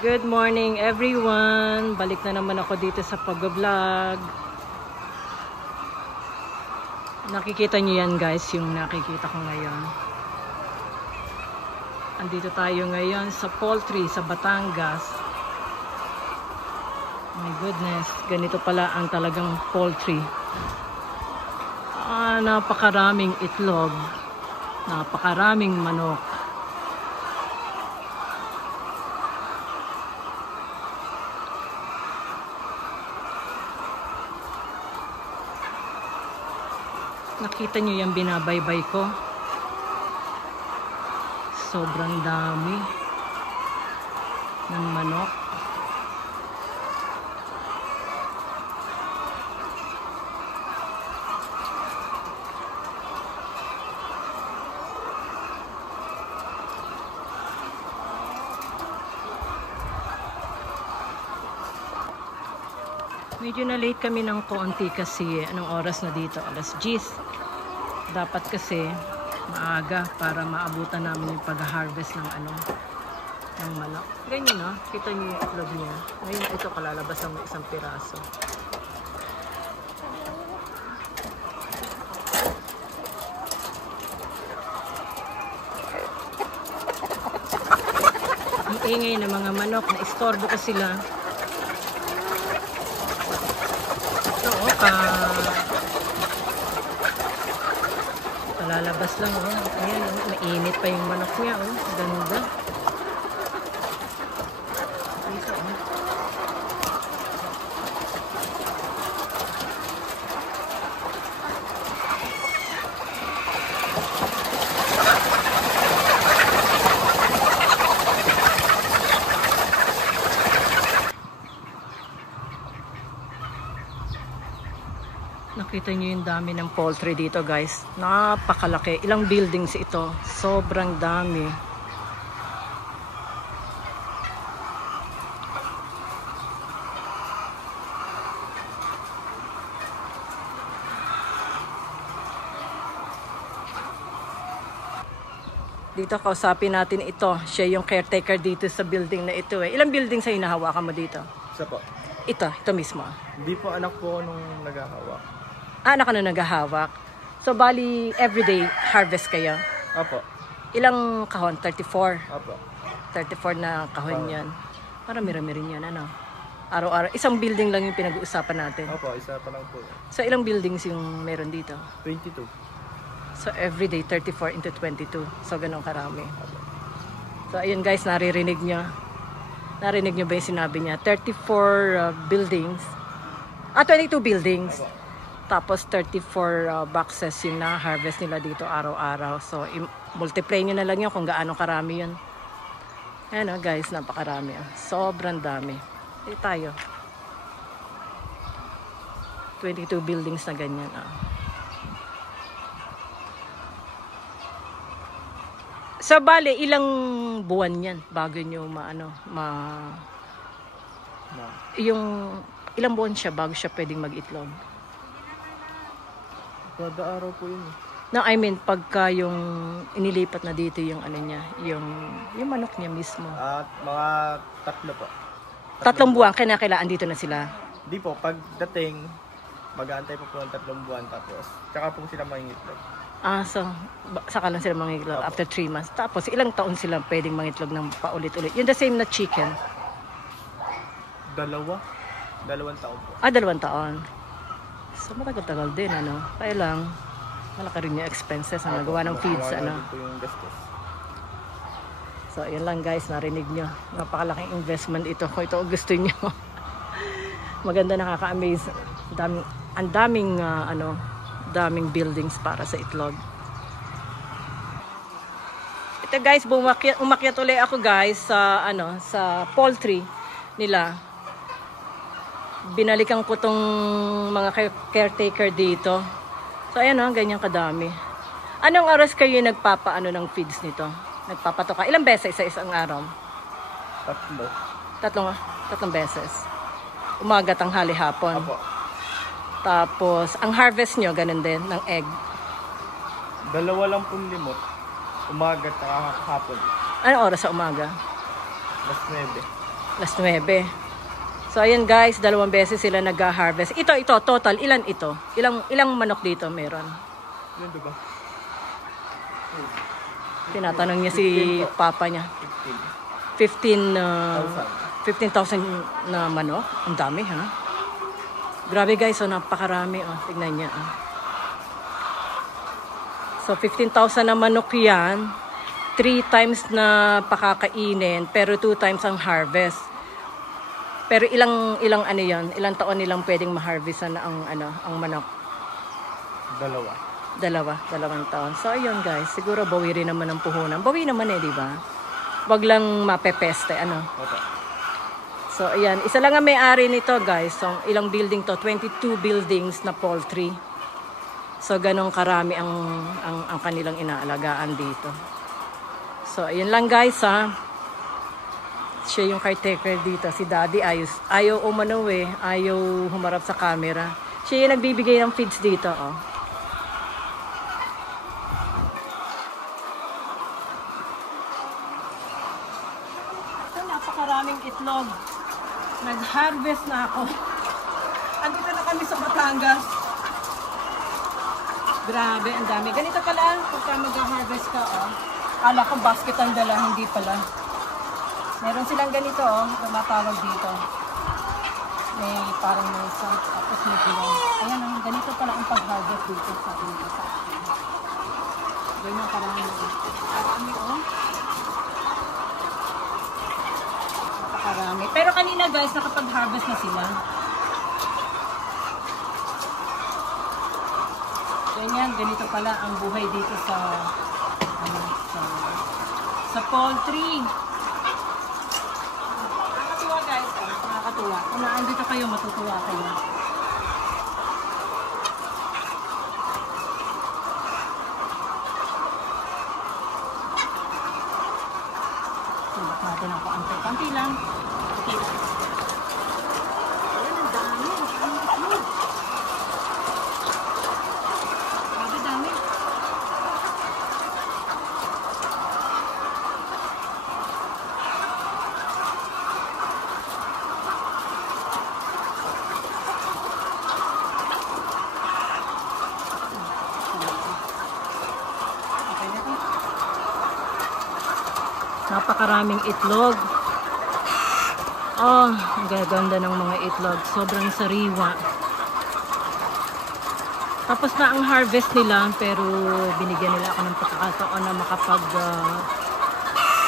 Good morning everyone! Balik na naman ako dito sa pag-vlog. Nakikita niyo yan guys, yung nakikita ko ngayon. Andito tayo ngayon sa poultry sa Batangas. My goodness, ganito pala ang talagang poultry. Napakaraming itlog, napakaraming manok. Nakita nyo yung binabaybay ko. Sobrang dami ng manok. Medyo na late kami ng konti kasi anong oras na dito? Alas 10. Dapat kasi maaga para maabutan namin yung pag-harvest ng ng manok. Ganyan no? Kita niyo yung itlog niya. Ngayon ito kalalabas ang isang piraso. Ang ingay ng mga manok, na-istorbo ko sila. Lalabas lang oh. Ayan oh, mainit pa yung manok niya oh. Ganda. Dito oh. Nakita nyo yung dami ng poultry dito guys. Napakalaki. Ilang buildings ito. Sobrang dami. Dito kausapin natin ito. Siya yung caretaker dito sa building na ito eh. Ilang buildings ay hinahawakan mo dito? Isa po. Ito mismo. Hindi po, anak po nung naghahawak. Anak ka na naghahawak. So, bali, everyday harvest kayo? Opo. Ilang kahon? 34? Opo. 34 na kahon yan. Marami-rami rin yan, ano? Araw-araw. Isang building lang yung pinag-uusapan natin. Opo, isa pa lang po. So, ilang buildings yung meron dito? 22. So, everyday, 34 into 22. So, ganun karami. So, ayun guys, naririnig nyo. Narinig nyo ba yung sinabi niya? 34 buildings. 22 buildings. Opo. Tapos 34 boxes yung na-harvest nila dito araw-araw. So, multiply nyo na lang yun kung gaano karami yun. Ayan o guys, napakarami. Sobrang dami. Dito tayo. 22 buildings na ganyan. So, bale, ilang buwan yan bago nyo yung ilang buwan siya bago siya pwedeng mag-itlog? Kada araw po yun. No, I mean, pagka yung inilipat na dito yung niya, yung manok niya mismo. At mga 3 po. 3 buwan, kailangan dito na sila. Hindi po, pagdating, mag-aantay po ng 3 buwan tapos, tsaka po sila mangingitlog. So, saka lang sila mangitlog after 3 months. Tapos, ilang taon sila pwedeng mangitlog ng paulit-ulit? Yung the same na chicken? 2 taon po. 2 taon. So, matagal-tagal din, ano? Kaya lang, malaki rin yung expenses na nagawa ng feeds, ano? So, ayan lang guys, narinig nyo. Napakalaking investment ito. Kung ito gusto nyo. Maganda, nakaka-amaze. Ang daming buildings para sa itlog. Ito guys, umakyat ulit ako guys sa poultry nila. Binalikan ko tong mga caretaker dito. So ayan ganyan kadami. Anong oras kayo nagpapaano ng feeds nito? Nagpapatoka? Ilang beses sa isang araw? 3. Tatlong beses. Umaga, tanghali, hapon. Apo. Tapos ang harvest nyo ganun din ng egg. 2 lang pong limot. Umaga at hapon. Anong oras sa umaga? Mas 9. Alas 9. So, ayan guys, 2 beses sila nag-harvest. Ito, total. Ilan ito? Ilang manok dito meron? Yun, diba? Tinatanong niya si 15 po. papa niya. 15,000 na manok. Ang dami, ha? Grabe guys, so napakarami. Oh, tignan niya. Oh. So, 15,000 na manok yan. 3 times na pakakainin, pero 2 times ang harvest. Pero ilang ano yan? Ilang taon nilang pwedeng ma-harvestan ang manok? 2. 2 taon. So, ayun guys. Siguro bawi rin naman ang puhunan. Bawi naman di ba? Wag lang mapepeste, Opo. So, ayan. Isa lang ang may-ari nito, guys. So, ilang building to? 22 buildings na poultry. So, ganong karami ang kanilang inaalagaan dito. So, ayun lang, guys, ha. Siya yung caretaker dito. Si Daddy ayaw umano ayaw humarap sa camera. Siya yung nagbibigay ng feeds dito, oh. Napakaraming itlog. Nag-harvest na ako. Andito na kami sa Batangas. Grabe, ang dami. Ganito pala, pagka mag-harvest ka, oh. Kala ko basket ang dala, hindi pala. Meron silang ganito, oh, tumatawag dito. May parang may salt, tapos may gulay. Ayan, oh, ganito pala ang pag-harvest dito sa akin. Ganyan karami. Karami, oh. Napakarami. Pero kanina, guys, nakapag-harvest na sila. Ganyan, ganito pala ang buhay dito sa poultry. Nakakatuwa guys, nakakatuwa. Kung naandito kayo, matutuwa kayo. Sulat natin ang kaantay-kanti lang. Okay. Ayan, ang dami. Grabe dami. Napakaraming itlog. Oh, ang gaganda ng mga itlog. Sobrang sariwa. Tapos na ang harvest nila, pero binigyan nila ako ng pagkakataon na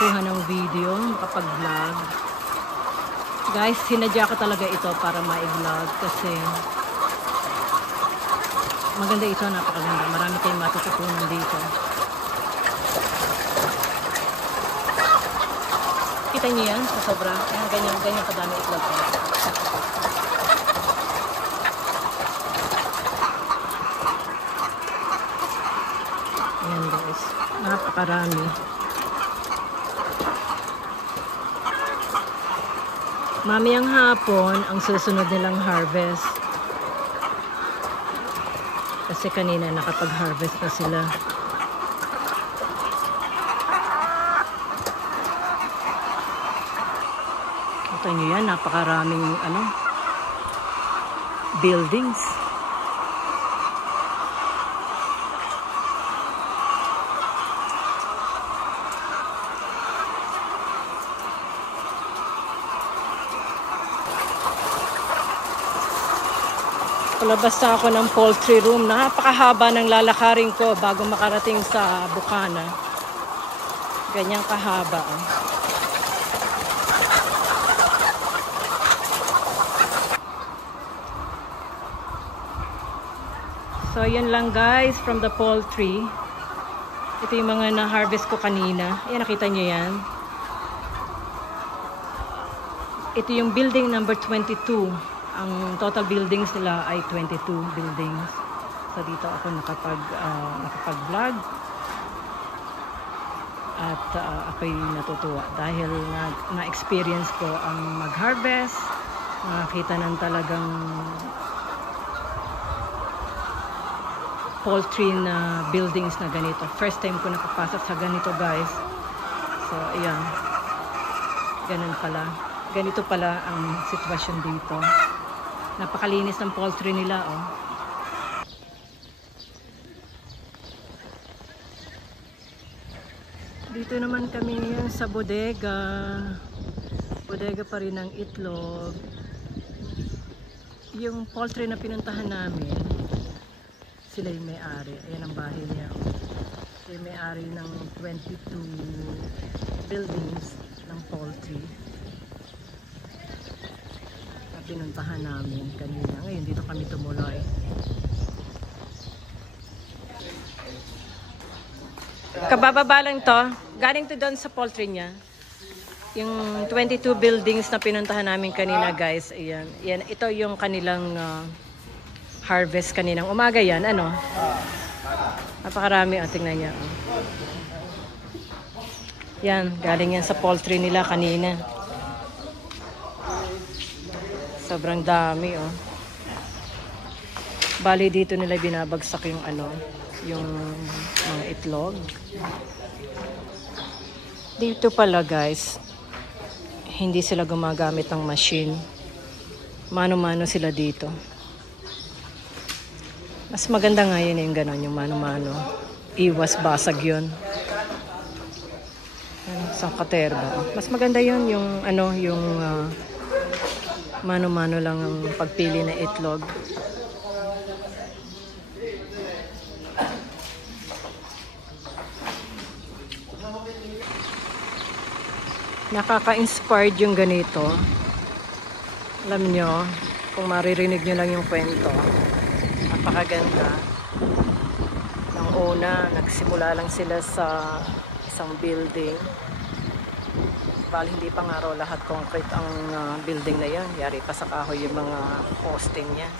kuha ng video, makapag-vlog. Guys, sinadya ko talaga ito para ma-vlog kasi maganda ito, napakaganda. Marami kayong matututunan dito. Kita niyo yan sa sobra. Ganyan kadami itlog ko. Ayan guys. Napakarami. Mamayang hapon ang susunod nilang harvest. Kasi kanina nakapag-harvest na sila. Kita nyo yan, napakaraming buildings. Palabas na ako ng poultry room. Napakahaba ng lalakarin ko bago makarating sa bukana. Ganyang kahaba. So, yun lang guys from the poultry. Ito yung mga na-harvest ko kanina. Ayan, nakita nyo yan. Ito yung building number 22. Ang total buildings nila ay 22 buildings. So, dito ako nakapag-vlog. At ako'y natutuwa dahil na-experience ko ang mag-harvest. Nakakita ng talagang poultry na buildings na ganito. First time ko nakapasok sa ganito guys. So, ayan. Ganun pala. Ganito pala ang sitwasyon dito. Napakalinis ng poultry nila, oh. Dito naman kami ngayon sa bodega. Bodega pa rin ng itlog. Yung poultry na pinuntahan namin, sila yung may-ari. Ayan ang bahay niya. Sila yung may-ari ng 22 buildings ng poultry. Na pinuntahan namin kanina. Ngayon dito kami tumuloy. Kabababa lang to. Galing to doon sa poultry niya. Yung 22 buildings na pinuntahan namin kanina, guys. Ayan. Yan, ito yung kanilang harvest kaninang umaga yan. Ano? Napakarami. Oh, tingnan niya. Oh. Yan. Galing yan sa poultry nila kanina. Sobrang dami. Oh. Bali dito nila binabagsak yung ano, yung mga itlog. Dito pala, guys, hindi sila gumagamit ng machine. Mano-mano sila dito. Mas maganda nga yun yung gano'n, yung mano-mano. Iwas basag yun. Sa katerba. Mas maganda yun yung ano, yung mano-mano lang ang pagpili na itlog. Nakaka-inspired yung ganito. Alam nyo, kung maririnig nyo lang yung kwento, napakaganda. Nang una, nagsimula lang sila sa isang building. Bali, hindi pa nga raw lahat concrete ang building na yan. Yari pa sa kahoy yung mga posting niya.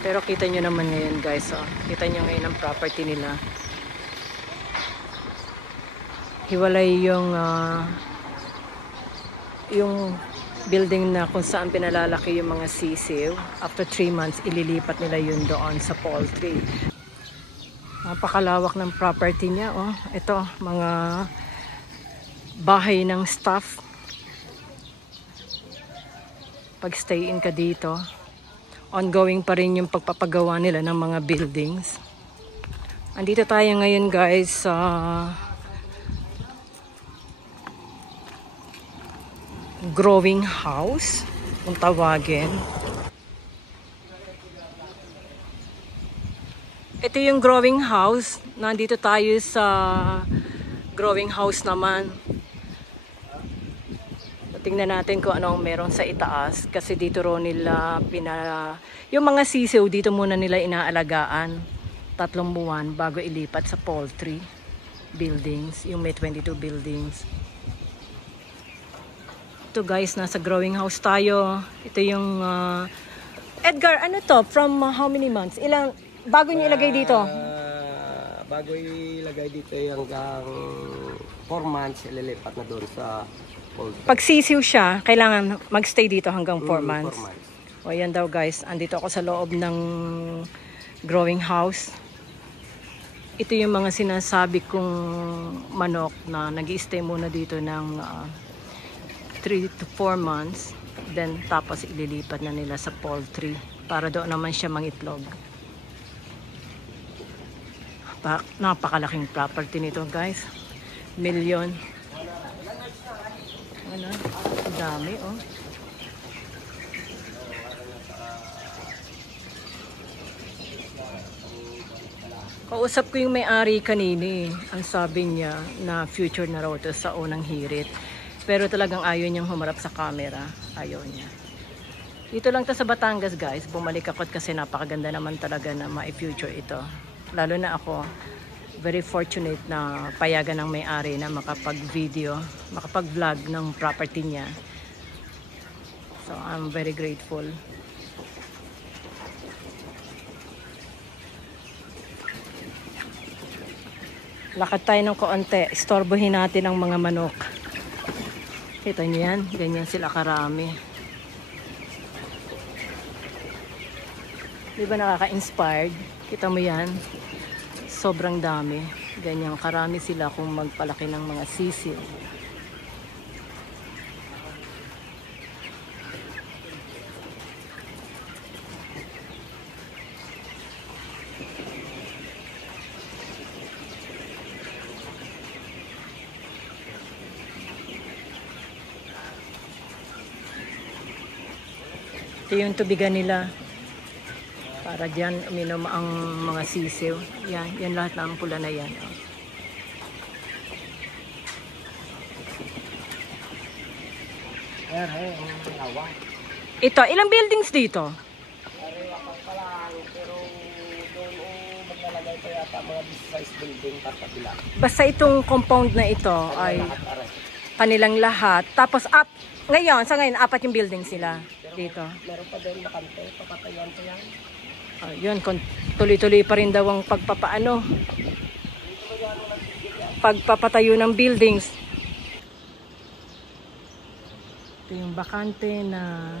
Pero kita nyo naman ngayon, guys. Oh. Kita nyo ngayon ang property nila. Hiwalay yung building na kung saan pinalalaki yung mga sisiw. After 3 months, ililipat nila yun doon sa poultry. Napakalawak ng property niya. Oh. Ito, mga bahay ng staff. Pag stay in ka dito, ongoing pa rin yung pagpapagawa nila ng mga buildings. Andito tayo ngayon, guys, sa growing house, kung tawagin. Ito yung growing house. Nandito tayo sa growing house naman. Tingnan natin kung ano ang meron sa itaas. Kasi dito ro nila yung mga sisiw dito muna nila inaalagaan. 3 buwan bago ilipat sa poultry buildings. Yung may 22 buildings. Ito, guys, nasa growing house tayo. Ito yung Edgar, ano to? From how many months? Ilang bago niyo ilagay dito? Bago ilagay dito hanggang 4 months, ililipat na doon sa poultry. Pag sisiw siya, kailangan magstay dito hanggang 4 months. 4 months. O yan daw, guys. Andito ako sa loob ng growing house. Ito yung mga sinasabi kong manok na nag-i-stay muna dito ng 3 to 4 months, then tapos ililipat na nila sa poultry para doon naman siya mangitlog. Napakalaking property nito, guys. Milyon. Ano? Dami, oh. Kausap ko yung may-ari kanini. Ang sabi niya na future na raw to sa unang hirit. Pero talagang ayaw niyang humarap sa camera. Ayaw niya. Dito lang to sa Batangas, guys. Bumalik ako kasi napakaganda naman talaga na ma-future ito. Lalo na ako, very fortunate na payagan ng may-ari na makapag-video, makapag-vlog ng property niya. So, I'm very grateful. Lakad tayo ng konti. Istorbohin natin ang mga manok. Kita niyo yan? Ganyan sila karami. Di ba nakaka-inspired? Kita mo yan? Sobrang dami. Ganyan karami sila kung magpalaki ng mga sisil. Ito yung tubigan nila. Para dyan uminom ang mga sisiw. Yan lahat ng pula na yan. Ito, ilang buildings dito? Basta itong compound na ito ay kanilang lahat. Tapos ngayon, sa ngayon, 4 yung buildings sila dito. Meron pa din makante, papatayan pa yan. Yun, tuloy-tuloy pa rin daw ang pagpapatayo ng buildings. Ito yung bakante na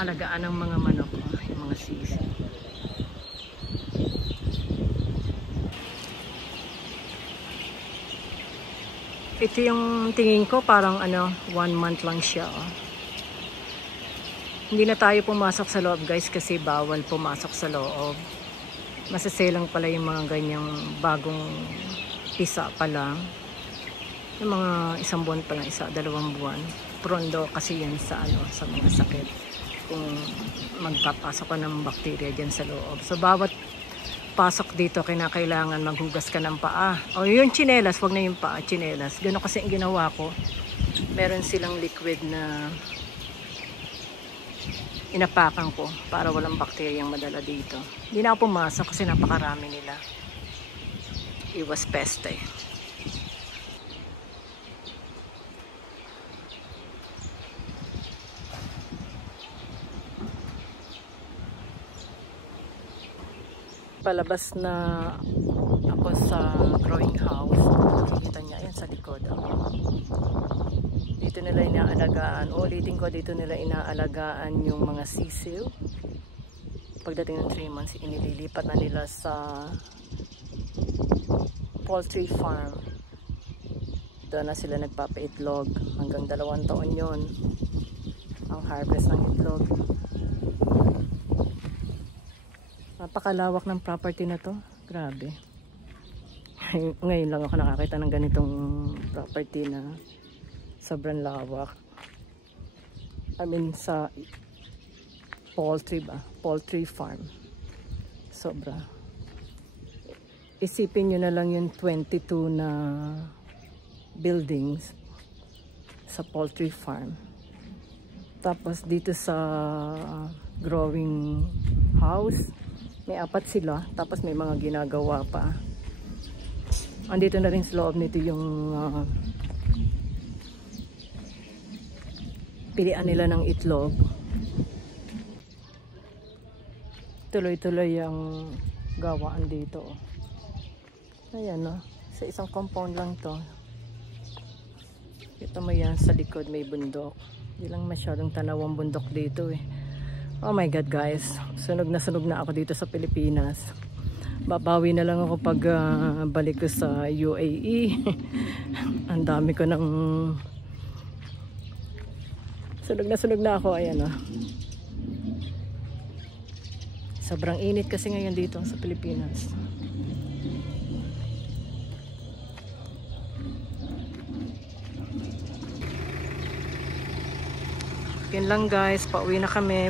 alagaan ng mga manok, yung mga sisi. Ito yung tingin ko parang 1 month lang siya. Hindi na tayo pumasok sa loob guys kasi bawal pumasok sa loob. Masaselang pala yung mga ganyang bagong isa pa lang. Yung mga 1 buwan pa lang, 1-2 buwan. Prondo kasi yan sa sa mga sakit. Kung magpapasok ka ng bakterya dyan sa loob. So bawat pasok dito kailangan maghugas ka ng paa. O yung tsinelas, wag na yung paa, tsinelas. Gano'n kasi ang ginawa ko. Meron silang liquid na inapakan ko para walang bakteryang madala dito. Hindi na ako pumasok kasi napakarami nila. Iwas peste. Palabas na ako sa growing house. Nakikita niya yan sa likod. Dito nila inaalagaan. Ulitin ko, dito nila inaalagaan yung mga sisiw. Pagdating ng 3 months, inililipat na nila sa poultry farm. Doon na sila nagpapaitlog. Hanggang 2 taon yon ang harvest ng itlog. Napakalawak ng property na to. Grabe. Ngayon lang ako nakakita ng ganitong property na sobrang lawak. I mean sa poultry ba? Poultry farm. Sobra. Isipin nyo na lang yung 22 na buildings sa poultry farm. Tapos dito sa growing house, may 4 sila, tapos may mga ginagawa pa. Andito na rin sa loob nito yung pilian nila ng itlog. Tuloy-tuloy ang gawaan dito. Ayan sa isang compound lang to. Ito mo yan, sa likod may bundok. Hindi lang masyadong tanaw ang bundok dito Oh my God guys, sunog na ako dito sa Pilipinas. Babawi na lang ako pag balik ko sa UAE. Ang dami ko ng sunog na ako. Ayan Sobrang init kasi ngayon dito sa Pilipinas. Yun lang guys, pauwi na kami.